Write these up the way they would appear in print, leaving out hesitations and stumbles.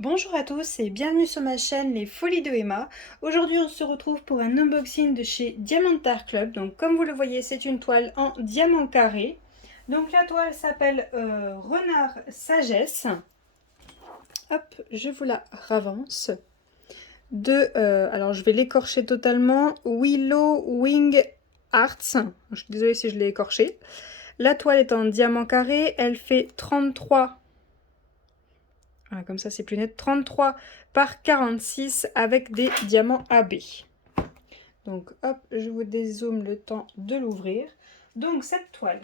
Bonjour à tous et bienvenue sur ma chaîne Les Folies de Emma. Aujourd'hui on se retrouve pour un unboxing de chez Diamond Art Club. Donc comme vous le voyez, c'est une toile en diamant carré. Donc la toile s'appelle Renard Sagesse. Hop, je vous la ravance. Alors je vais l'écorcher totalement. Willow Wing Arts. Je suis désolée si je l'ai écorché. La toile est en diamant carré. Elle fait 33. Voilà, comme ça c'est plus net. 33 par 46 avec des diamants AB. Donc hop, je vous dézoome le temps de l'ouvrir. Donc cette toile,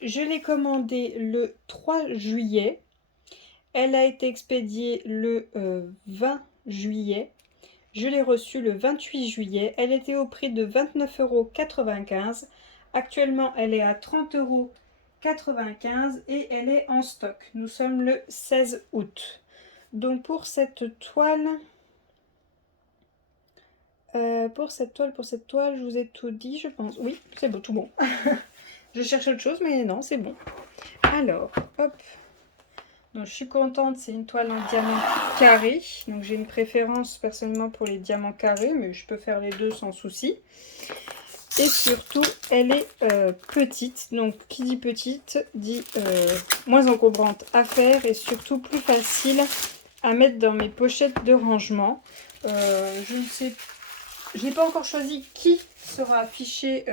je l'ai commandée le 3 juillet. Elle a été expédiée le 20 juillet. Je l'ai reçue le 28 juillet. Elle était au prix de 29,95 €. Actuellement, elle est à 30,95 € et elle est en stock. Nous sommes le 16 août. Donc pour cette toile, je vous ai tout dit, je pense. Oui, c'est bon, tout bon. Je cherche autre chose, mais non, c'est bon. Alors, hop. Donc je suis contente, c'est une toile en diamant carré. Donc j'ai une préférence personnellement pour les diamants carrés, mais je peux faire les deux sans souci. Et surtout, elle est petite. Donc qui dit petite, dit moins encombrante à faire et surtout plus facile à mettre dans mes pochettes de rangement. Je n'ai pas encore choisi qui sera affiché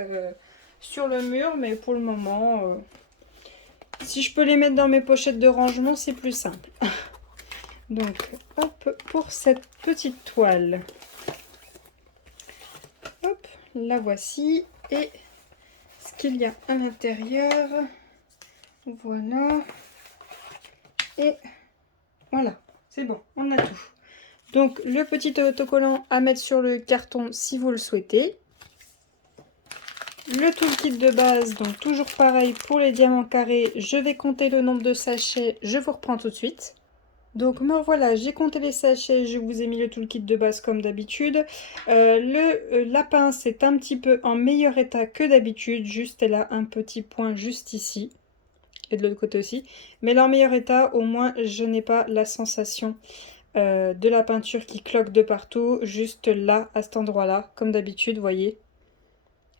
sur le mur, mais pour le moment, si je peux les mettre dans mes pochettes de rangement, c'est plus simple. Donc, hop, pour cette petite toile. Hop, la voici. Et ce qu'il y a à l'intérieur. Voilà. Et voilà, c'est bon, on a tout. Donc, le petit autocollant à mettre sur le carton si vous le souhaitez. Le toolkit de base, donc toujours pareil pour les diamants carrés. Je vais compter le nombre de sachets, je vous reprends tout de suite. Donc me voilà, j'ai compté les sachets, je vous ai mis le toolkit de base comme d'habitude. La pince est un petit peu en meilleur état que d'habitude, juste elle a un petit point juste ici. Et de l'autre côté aussi. Mais elle est en meilleur état, au moins je n'ai pas la sensation de la peinture qui cloque de partout. Juste là, à cet endroit-là, comme d'habitude, vous voyez.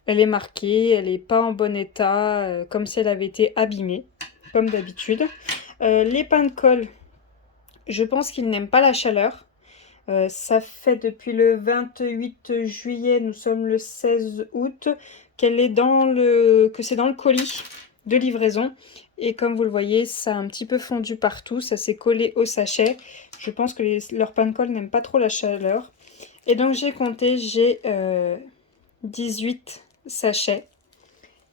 Elle est marquée, elle n'est pas en bon état, comme si elle avait été abîmée, comme d'habitude. Les pains de colle, je pense qu'ils n'aiment pas la chaleur. Ça fait depuis le 28 juillet, nous sommes le 16 août, que c'est dans le colis de livraison. Et comme vous le voyez, ça a un petit peu fondu partout, ça s'est collé au sachet. Je pense que leurs pains de colle n'aiment pas trop la chaleur. Et donc j'ai compté, j'ai 18 sachets.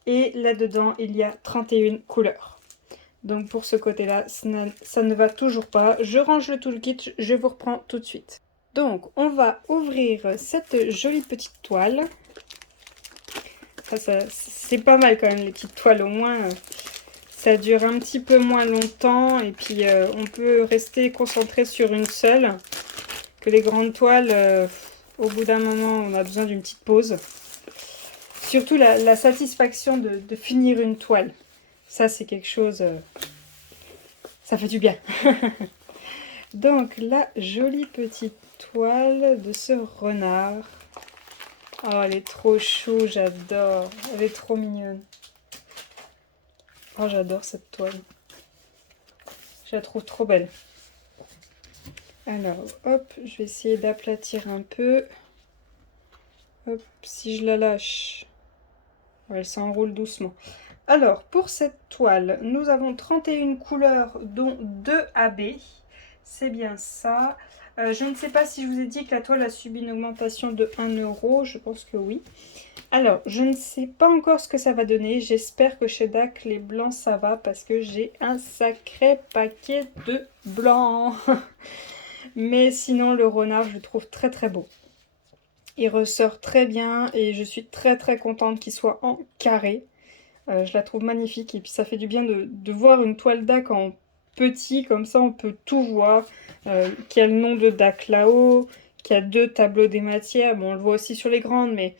Et là-dedans, il y a 31 couleurs. Donc pour ce côté-là, ça ne va toujours pas. Je range le toolkit, je vous reprends tout de suite. Donc on va ouvrir cette jolie petite toile. C'est pas mal quand même les petites toiles, au moins ça dure un petit peu moins longtemps. Et puis on peut rester concentré sur une seule. Que les grandes toiles, au bout d'un moment, on a besoin d'une petite pause. Surtout la satisfaction de finir une toile. Ça, c'est quelque chose... ça fait du bien. Donc, la jolie petite toile de ce renard. Oh, elle est trop chou, j'adore. Elle est trop mignonne. Oh, j'adore cette toile. Je la trouve trop belle. Alors, hop, je vais essayer d'aplatir un peu. Hop, si je la lâche... elle s'enroule doucement. Alors, pour cette toile, nous avons 31 couleurs, dont 2 AB. C'est bien ça. Je ne sais pas si je vous ai dit que la toile a subi une augmentation de 1 €. Je pense que oui. Alors, je ne sais pas encore ce que ça va donner. J'espère que chez DAC, les blancs, ça va parce que j'ai un sacré paquet de blancs. Mais sinon, le renard, je le trouve très très beau. Il ressort très bien et je suis très très contente qu'il soit en carré. Je la trouve magnifique et puis ça fait du bien de voir une toile DAC en petit, comme ça on peut tout voir. Qu'il y a le nom de DAC là-haut, qu'il y a 2 tableaux des matières. Bon, on le voit aussi sur les grandes, mais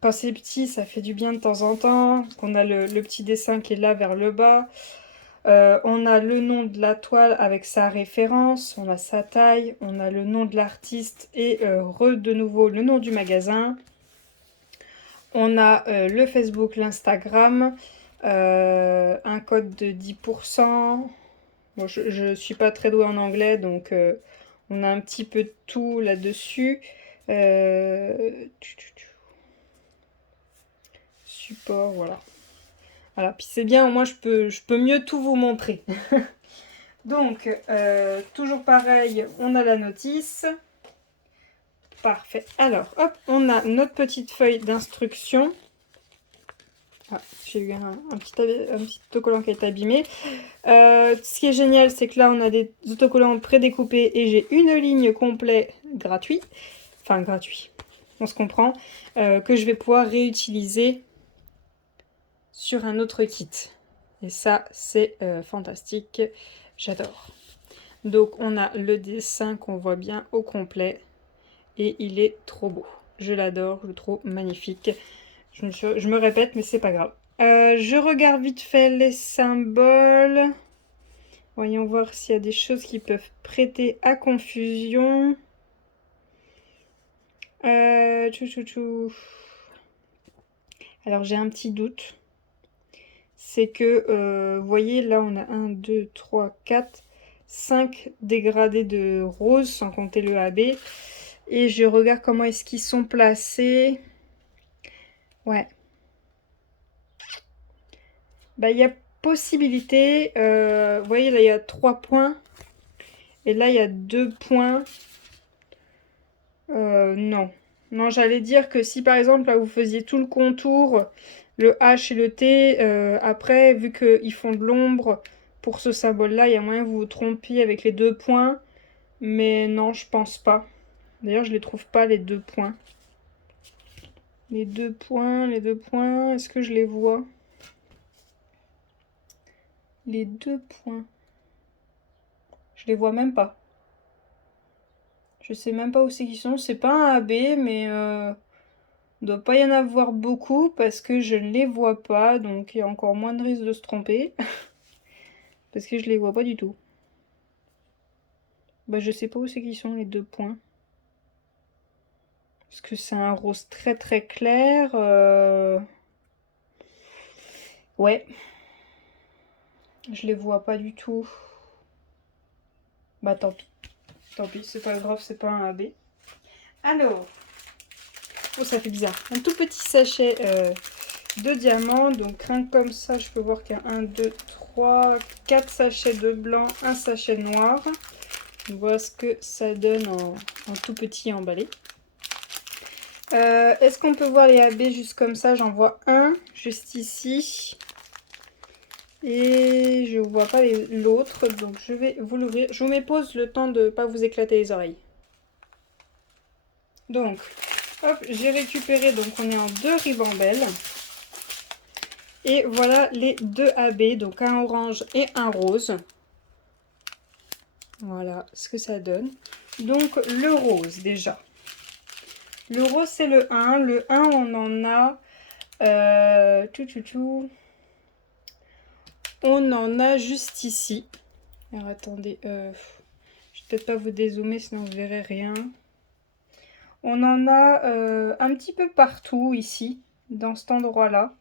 quand c'est petit, ça fait du bien de temps en temps. Qu'on a le petit dessin qui est là vers le bas. On a le nom de la toile avec sa référence, on a sa taille, on a le nom de l'artiste et de nouveau le nom du magasin. On a le Facebook, l'Instagram, un code de 10%. Bon, je ne suis pas très douée en anglais, donc on a un petit peu de tout là-dessus. Support, voilà. Voilà, puis c'est bien, au moins je peux mieux tout vous montrer. Donc, toujours pareil, on a la notice. Parfait. Alors, hop, on a notre petite feuille d'instruction. Ah, j'ai eu un petit autocollant qui est abîmé. Ce qui est génial, c'est que là, on a des autocollants prédécoupés et j'ai une ligne complète gratuite. Enfin, gratuit, on se comprend. Que je vais pouvoir réutiliser sur un autre kit. Et ça, c'est fantastique. J'adore. Donc, on a le dessin qu'on voit bien au complet. Et il est trop beau. Je l'adore, je le trouve magnifique. Je me répète, mais c'est pas grave. Je regarde vite fait les symboles. Voyons voir s'il y a des choses qui peuvent prêter à confusion. Alors j'ai un petit doute. C'est que, vous voyez, là on a 1, 2, 3, 4, 5 dégradés de rose, sans compter le AB. Et je regarde comment est-ce qu'ils sont placés. Ouais. Bah, il y a possibilité. Vous voyez, là, il y a 3 points. Et là, il y a 2 points. Non. Non, j'allais dire que si, par exemple, là, vous faisiez tout le contour, le H et le T, après, vu qu'ils font de l'ombre pour ce symbole-là, il y a moyen que vous vous trompiez avec les 2 points. Mais non, je pense pas. D'ailleurs, je les trouve pas, les 2 points. Les 2 points, est-ce que je les vois? Les 2 points. Je les vois même pas. Je sais même pas où c'est qu'ils sont. C'est pas un AB, mais il doit pas y en avoir beaucoup parce que je ne les vois pas. Donc il y a encore moins de risque de se tromper. Parce que je les vois pas du tout. Bah je sais pas où c'est qu'ils sont les 2 points. Parce que c'est un rose très très clair. Ouais. Je les vois pas du tout. Bah tant pis. Tant pis, c'est pas grave, c'est pas un AB. Alors. Oh, ça fait bizarre. Un tout petit sachet de diamants. Donc rien que comme ça, je peux voir qu'il y a 1, 2, 3, 4 sachets de blanc, un sachet de noir. Voilà ce que ça donne en tout petit emballé. Est-ce qu'on peut voir les AB juste comme ça? J'en vois un juste ici. Et je ne vois pas l'autre. Donc je vais vous l'ouvrir. Je vous mets pause le temps de ne pas vous éclater les oreilles. Donc, hop, j'ai récupéré. Donc on est en 2 ribambelles. Et voilà les 2 AB. Donc un orange et un rose. Voilà ce que ça donne. Donc le rose déjà. Le rose c'est le 1. Le 1 on en a... On en a juste ici. Alors attendez, je vais peut-être pas vous dézoomer sinon vous verrez rien. On en a un petit peu partout ici, dans cet endroit-là.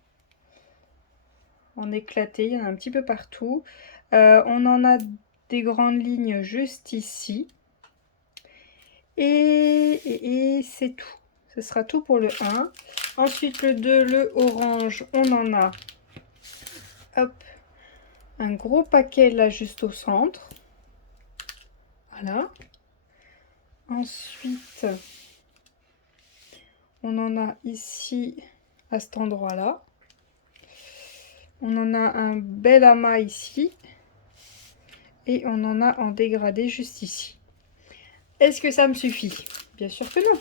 En éclaté, il y en a un petit peu partout. On en a des grandes lignes juste ici. Et c'est tout. Ce sera tout pour le 1. Ensuite, le 2, le orange, on en a hop, un gros paquet là juste au centre. Voilà. Ensuite, on en a ici à cet endroit-là. On en a un bel amas ici. Et on en a en dégradé juste ici. Est-ce que ça me suffit? Bien sûr que non.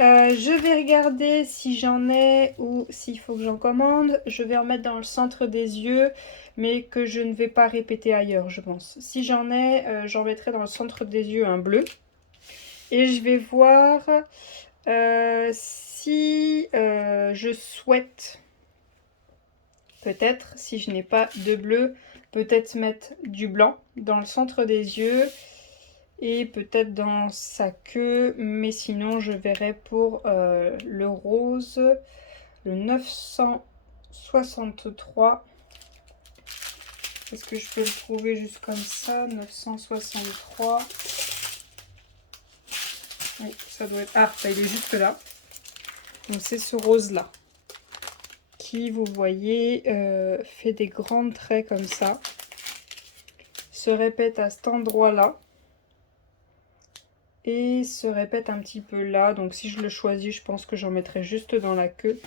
Je vais regarder si j'en ai ou s'il faut que j'en commande. Je vais en mettre dans le centre des yeux, mais que je ne vais pas répéter ailleurs, je pense. Si j'en ai, j'en mettrai dans le centre des yeux un bleu. Et je vais voir si je souhaite, peut-être, si je n'ai pas de bleu, Peut-être mettre du blanc dans le centre des yeux et peut-être dans sa queue, mais sinon je verrai pour le rose, le 963. Est-ce que je peux le trouver juste comme ça? 963. Oui, ça doit être... Ah, bah, il est juste là. Donc c'est ce rose-là. Qui, vous voyez, fait des grands traits comme ça. Se répète à cet endroit-là. Et se répète un petit peu là. Donc si je le choisis, je pense que j'en mettrai juste dans la queue.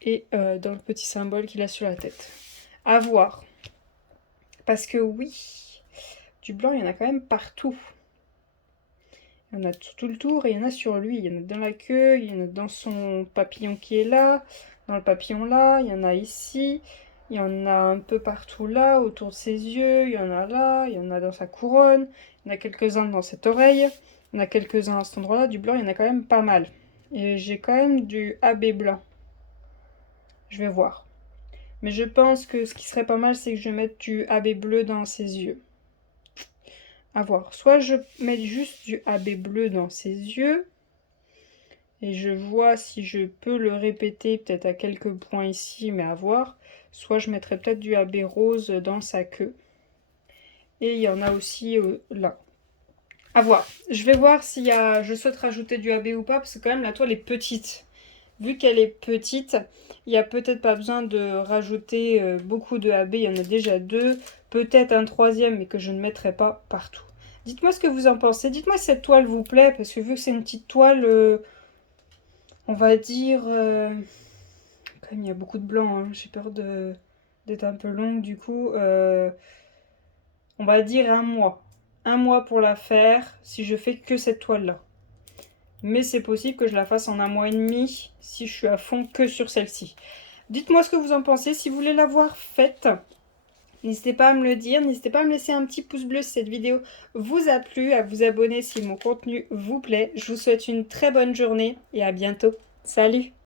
Et dans le petit symbole qu'il a sur la tête. À voir. Parce que oui, du blanc, il y en a quand même partout. Il y en a tout le tour et il y en a sur lui. Il y en a dans la queue, il y en a dans son papillon qui est là, dans le papillon là, il y en a ici, il y en a un peu partout là, autour de ses yeux, il y en a là, il y en a dans sa couronne, il y en a quelques-uns dans cette oreille, il y en a quelques-uns à cet endroit-là. Du blanc, il y en a quand même pas mal. Et j'ai quand même du AB blanc. Je vais voir. Mais je pense que ce qui serait pas mal, c'est que je mette du AB bleu dans ses yeux. À voir. Soit je mets juste du AB bleu dans ses yeux. Et je vois si je peux le répéter peut-être à quelques points ici, mais à voir. Soit je mettrai peut-être du AB rose dans sa queue. Et il y en a aussi là. À voir. Je vais voir si je souhaite rajouter du AB ou pas, parce que quand même la toile est petite. Vu qu'elle est petite, il n'y a peut-être pas besoin de rajouter beaucoup de AB. Il y en a déjà 2, peut-être un 3e, mais que je ne mettrai pas partout. Dites-moi ce que vous en pensez. Dites-moi si cette toile vous plaît, parce que vu que c'est une petite toile, on va dire... quand même, il y a beaucoup de blanc, hein. J'ai peur d'être un peu longue, du coup. On va dire 1 mois. 1 mois pour la faire, si je fais que cette toile-là. Mais c'est possible que je la fasse en 1 mois et demi si je suis à fond que sur celle-ci. Dites-moi ce que vous en pensez. Si vous voulez la voir faite, n'hésitez pas à me le dire. N'hésitez pas à me laisser un petit pouce bleu si cette vidéo vous a plu, à vous abonner si mon contenu vous plaît. Je vous souhaite une très bonne journée et à bientôt. Salut!